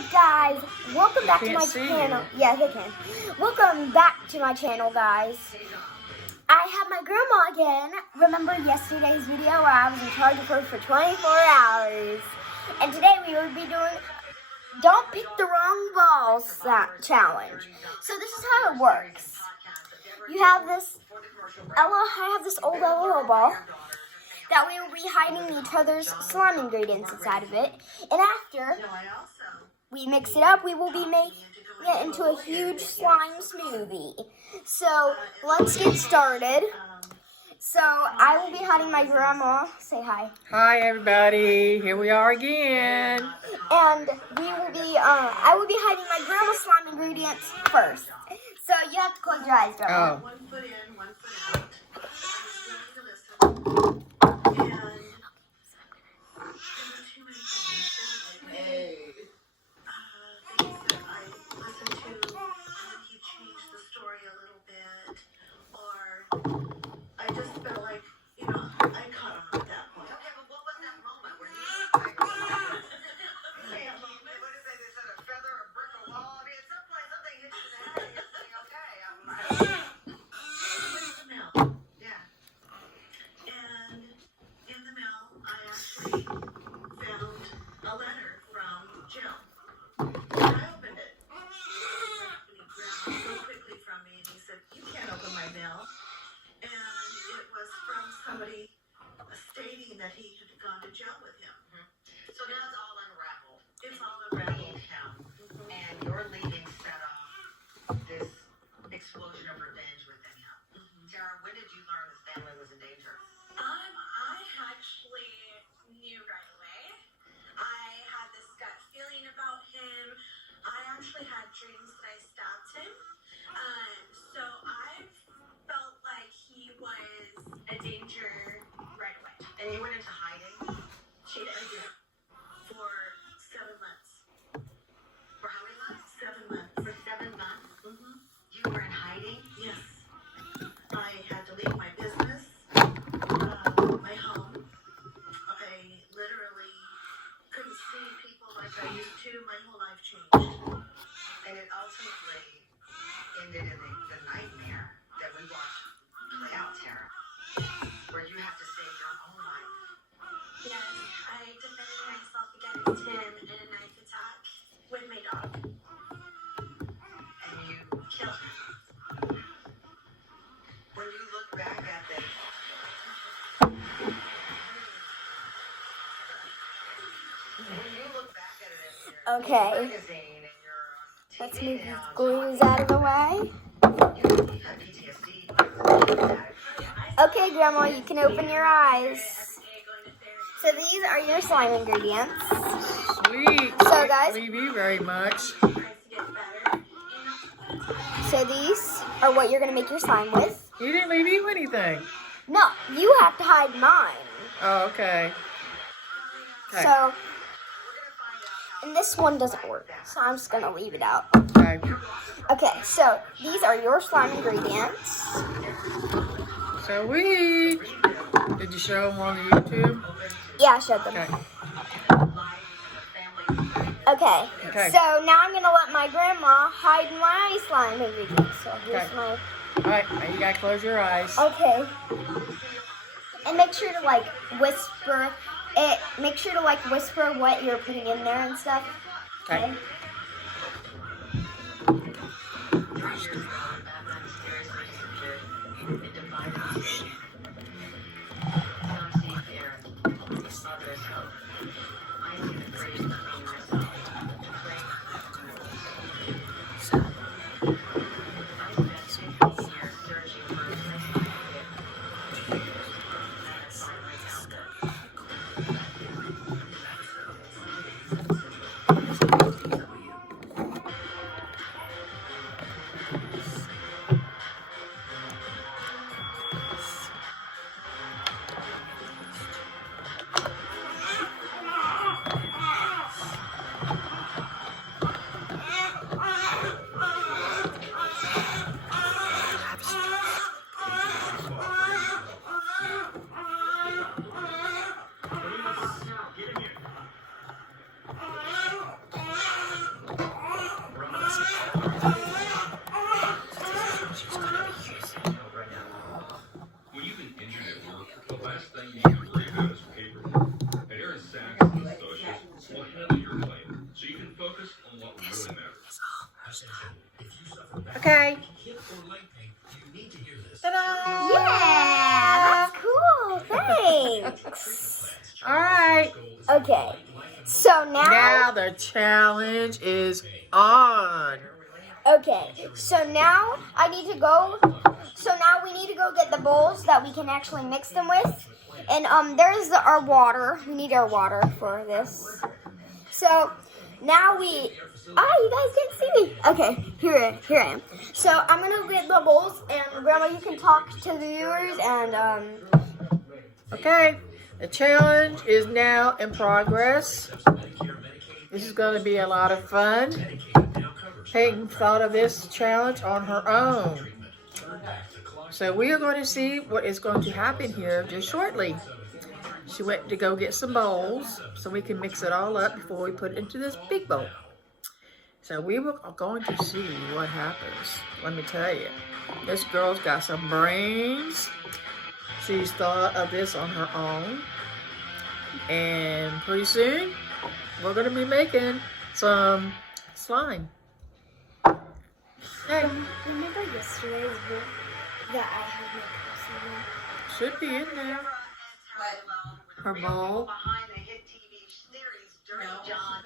up, guys? Welcome back to my channel. Yes, I can. Welcome back to my channel, guys. I have my grandma again. Remember yesterday's video where I was in charge of her for 24 hours? And today we will be doing Don't Pick the Wrong Balls challenge. So this is how it works. You have this I have this old LOL ball that we will be hiding each other's slime ingredients inside of it. And after we mix it up, we will be making it into a huge slime smoothie. So let's get started. So I will be hiding my grandma. Say hi. Hi everybody, here we are again. And we will be, I will be hiding my grandma's slime ingredients first. So you have to close your eyes, Grandma. Oh. 1 foot in, 1 foot out. Somebody stating that he had gone to jail with him. So now it's all unraveled. It's all unraveled. And your leaving set off this explosion of revenge within him. Tara, when did you learn his family was in danger? I actually knew right away. I had this gut feeling about him. I actually had dreams that I stabbed him. So I felt like he was a danger right away. And you went into hiding? She did. I did. For 7 months. For how many months? 7 months. For 7 months? You were in hiding? Yes. I had to leave my business, my home. I literally couldn't see people like I used to. My whole life changed. And it ultimately ended in the nightmare that we watched play out, Tara, where you have to save your own life. Yes, I defended myself against him in a knife attack with my dog. And you killed him. When you look back at this, Okay. magazine and you're on Let's TV move now, these glues out of the way. you have PTSD. Okay, Grandma, you can open your eyes. So these are your slime ingredients. Sweet. So, guys- Leave you very much. So these are what you're going to make your slime with. You didn't leave you anything. No, you have to hide mine. Oh, okay. Okay. So, and this one doesn't work, so I'm just going to leave it out. Okay. Okay, so these are your slime ingredients. Sweet. Did you show them on YouTube? Yeah, I showed them. Okay. Okay, so now I'm going to let my grandma hide my slime ingredients. So here's Okay. my... Alright, now you gotta close your eyes. Okay. And make sure to like whisper it. Make sure to like whisper what you're putting in there and stuff. Okay. challenge is on. Okay, so now I need to go. So now we need to go get the bowls that we can actually mix them with. And there's our water. We need our water for this. So now you guys can't see me. Okay, here I am. So I'm gonna get the bowls, and Grandma, you can talk to the viewers and Okay, the challenge is now in progress. This is going to be a lot of fun. Peyton thought of this challenge on her own. So we are going to see what is going to happen here just shortly. She went to go get some bowls so we can mix it all up before we put it into this big bowl. So we are going to see what happens. Let me tell you, this girl's got some brains. She's thought of this on her own. And pretty soon, we're going to be making some slime. Hey, remember yesterday's book that I had my should be in there. Her bowl. Behind the hit TV series, Dirty John.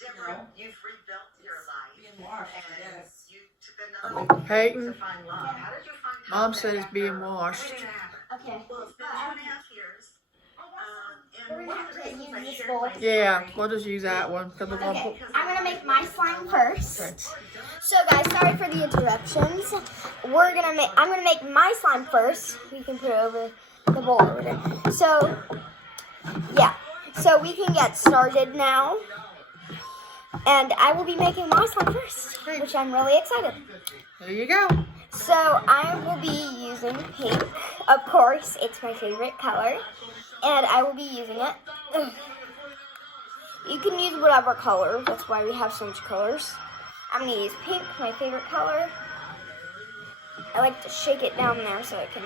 Deborah, you've rebuilt your life. Being washed, And yes. you took another Peyton, to find love. How did you find Mom love said it's being after washed. everything that happened? Okay. Well, it's been 2.5 years. We're And gonna one have of the to reasons use I this shared bowl. my Yeah, story- we'll just use that one. Because we're going to Okay, I'm gonna make my slime first. Okay. So guys, sorry for the interruptions. I'm gonna make my slime first. We can put it over the bowl over there. So yeah, so we can get started now. And I will be making my slime first, which I'm really excited. There you go. So I will be using pink. Of course, it's my favorite color. And I will be using it. You can use whatever color. That's why we have so much colors. I'm going to use pink, my favorite color. I like to shake it down there so it can...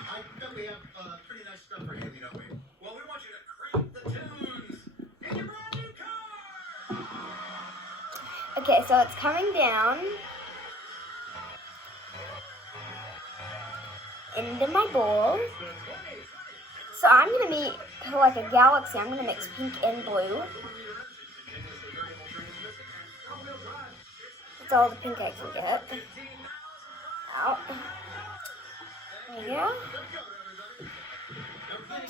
I bet we have pretty nice stuff for Haley, don't we? Well, we want you to crank the tunes in your brand new car! Okay, so it's coming down into my bowl. So I'm going to make like a galaxy. I'm going to mix pink and blue. That's all the pink I can get. Out. There you go.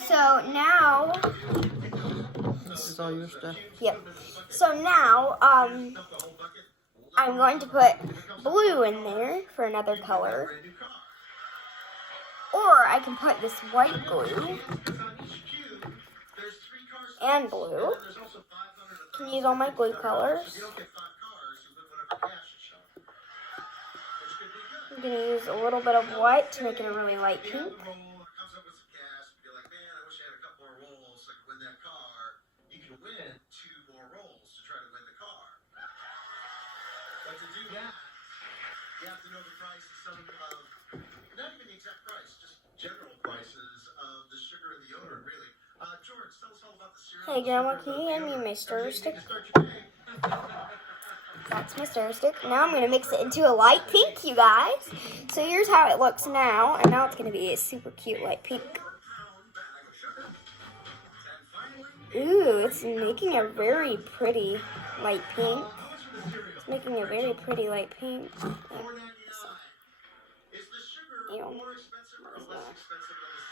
So now, This is all your stuff. yep. So now, I'm going to put blue in there for another color. Or I can put this white glue and blue. Can use all my glue colors. I'm going to use a little bit of white to make it a really light pink. But to do that, you have to know the prices of, not even the exact price, just general prices of the sugar and the deodorant, really. George, tell us all about the cereal. Hey Grandma, can you hand me my stir stick? That's my stir stick. Now I'm going to mix it into a light pink, you guys. So here's how it looks now. And now it's going to be a super cute light pink. Ooh, it's making a very pretty light pink. It's making a very pretty light pink. $4.99. Is the sugar Ew. more expensive or less expensive than the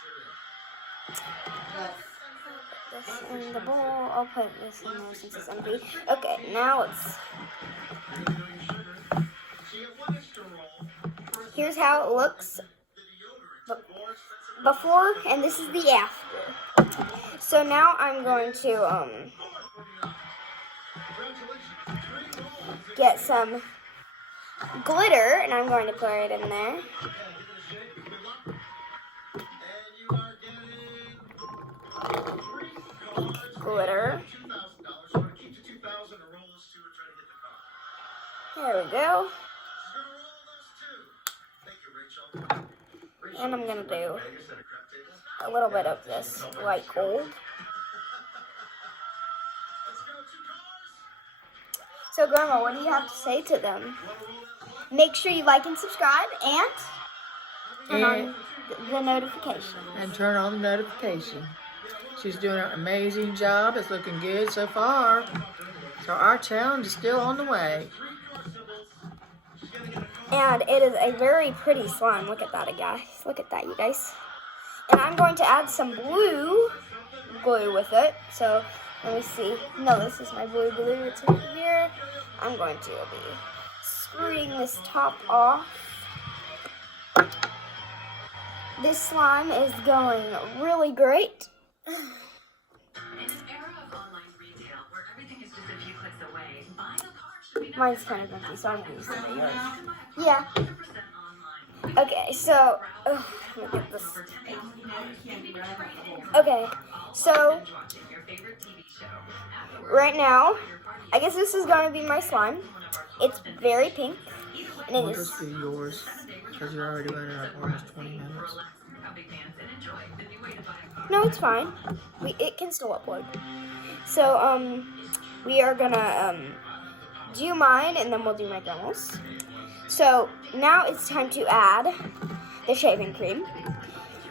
cereal? This in the bowl. I'll put this in there since it's empty. Okay, now it's... Here's how it looks before, and this is the after. So now I'm going to get some glitter, and I'm going to put it in there. Glitter. There we go. And I'm gonna do a little bit of this light gold. So Grandma, what do you have to say to them? Make sure you like and subscribe and turn on the notification. And turn on the notification. She's doing an amazing job. It's looking good so far. So our challenge is still on the way. And it is a very pretty slime. Look at that, guys. Look at that, you guys. And I'm going to add some blue glue with it. So let me see. No, this is my blue glue. It's in here. I'm going to be screwing this top off. This slime is going really great. In an era of online retail where everything is just a few clicks away, buying a car should be Mine's kind of empty, so I'm going to use some of yours. yours. Yeah. 100% online. Okay, so let me get this. Okay, so Your favorite TV show. right now, I guess this is going to be my slime. It's very pink, and We'll it is. just do yours because you're already running at almost 20 minutes. No, it's fine. It can still upload. So we are gonna do mine, and then we'll do my grandma's. So now it's time to add the shaving cream.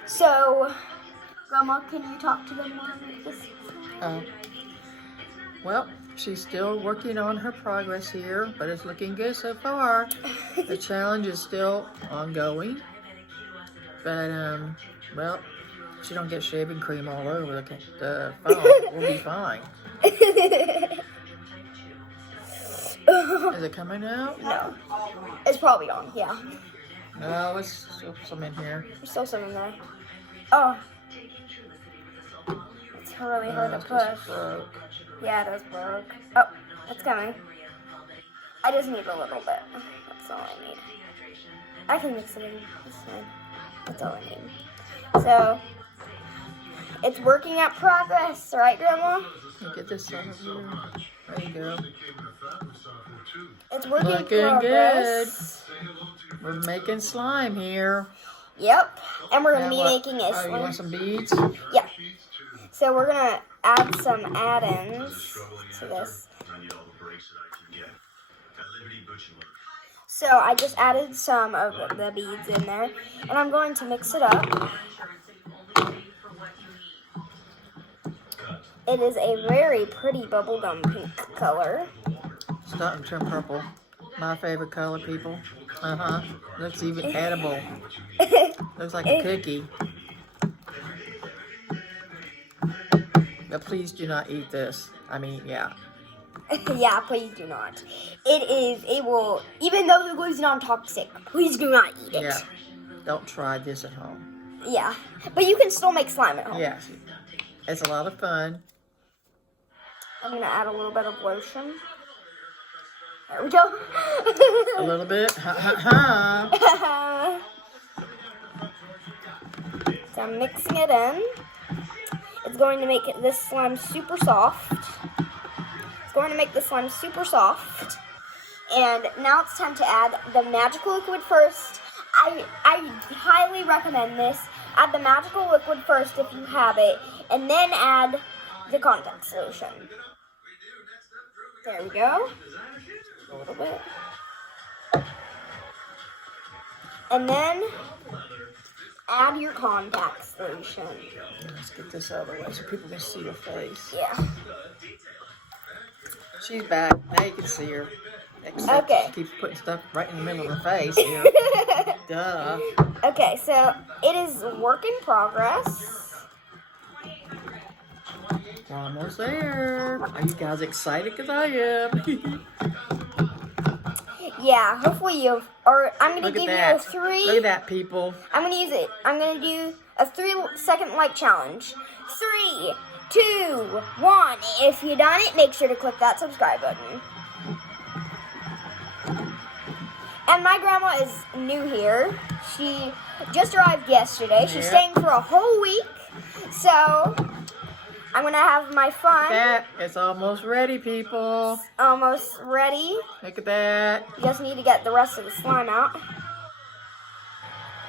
So, Grandma, can you talk to them more about this? Well, she's still working on her progress here, but it's looking good so far. The challenge is still ongoing. But, well, if she don't get shaving cream all over the phone, we'll be fine. Is it coming out? No. It's probably on, yeah. No, it's still some in here. There's still some in there. Oh. It's really hard to It's just push. broke. Yeah, it is broke. Oh, it's coming. I just need a little bit. That's all I need. I can mix it in. It's fine. That's all I need. So, it's working at progress, right, Grandma? Get this out of here. There you go. It's working Looking progress. We're making slime here. Yep. And we're going to Now be what? making a Oh, you want slime. some beads? Yeah. So we're going to add some add-ins to this. So I just added some of the beads in there, and I'm going to mix it up. It is a very pretty bubblegum pink color. Starting to turn purple. My favorite color, people. Looks even edible. Looks like a cookie. But please do not eat this. I mean, yeah. Yeah, please do not. It will, even though the glue's non-toxic, please do not eat it. Yeah. Don't try this at home. Yeah. But you can still make slime at home. Yes. It's a lot of fun. I'm going to add a little bit of lotion. There we go. A little bit. Ha ha ha. So I'm mixing it in. It's going to make this slime super soft. It's going to make the slime super soft. And now it's time to add the magical liquid first. I highly recommend this. Add the magical liquid first if you have it, and then add the contact solution. There we go. A little bit. And then add your contact solution. Let's get this out of the way so people can see your face. Yeah. She's back. Now you can see her. Except Okay. she keeps putting stuff right in the middle of her face here. Duh. Okay, so it is work in progress. We're almost there. Are you guys excited? Because I am. Yeah, hopefully you. Or I'm gonna Look give at you a that. 3. Look at that, people. I'm gonna use it. I'm gonna do a 3-second like challenge. 3, 2, 1. If you done it, make sure to click that subscribe button. And my grandma is new here. She just arrived yesterday. She's Yeah. staying for a whole week. So I'm gonna have my fun. That is almost ready, people. Almost ready. Look at that. You just need to get the rest of the slime out.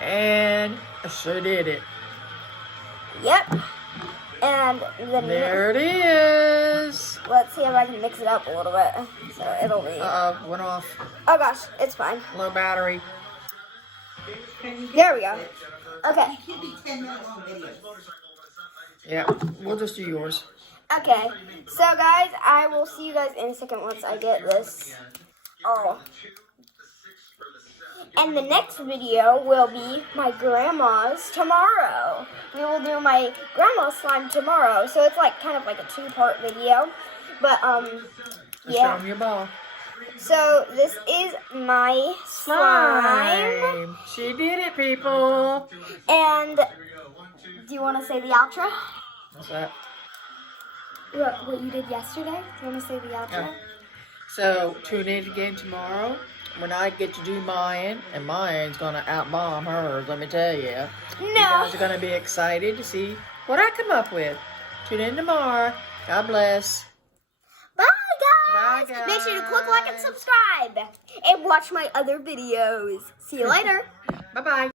And I sure did it. Yep. And then There it is. let's see if I can mix it up a little bit. So it'll be. Uh-oh, went off. Oh gosh, it's fine. Low battery. There we go. Okay. It could be 10-minute long videos. Yeah, we'll just do yours. Okay. So guys, I will see you guys in a second once I get this. Oh. And the next video will be my grandma's tomorrow. We will do my grandma's slime tomorrow. So it's like kind of like a 2-part video. But Let's show yeah. them your ball. So this is my slime. She did it, people. And do you want to say the outro? What's that? What you did yesterday? Do you want to say the outro? Yeah. So tune in again tomorrow when I get to do mine, and mine's gonna outbomb hers. Let me tell you. You No. guys are gonna be excited to see what I come up with. Tune in tomorrow. God bless. Bye guys. Bye, guys. Make sure to click like and subscribe. And watch my other videos. See you later. Bye bye.